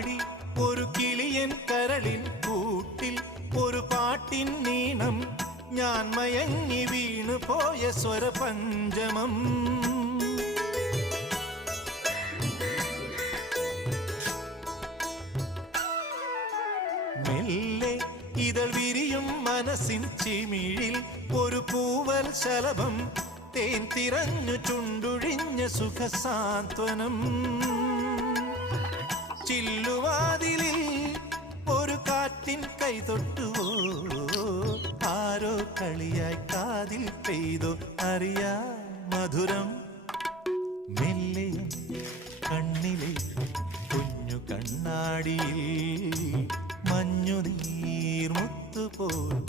പാടി ഒരു കിളിയൻ കരളിൻ കൂട്ടിൽ ഒരു പാട്ടിൻ നീണം ഞാൻ മയങ്ങി വീണു പോയ സ്വരപഞ്ചമം മെല്ലെ ഇതൾ വിരിയും മനസ്സിൻ ചിമിഴിൽ ഒരു പൂവൽ ശലഭം തേൻ തിരഞ്ഞു ചുണ്ടുഴിഞ്ഞ സുഖസാന്ത്വനം ചില്ലുവാതിലിൽ ഒരു കാറ്റിൻ കൈതൊട്ടുവോ ആരോ കളിയായി കാതിൽ പെയ്തോ അറിയാ മധുരം മെല്ലെ കണ്ണിലെ കുഞ്ഞു കണ്ണാടിയിൽ മഞ്ഞുനീർ മുത്തുപോൽ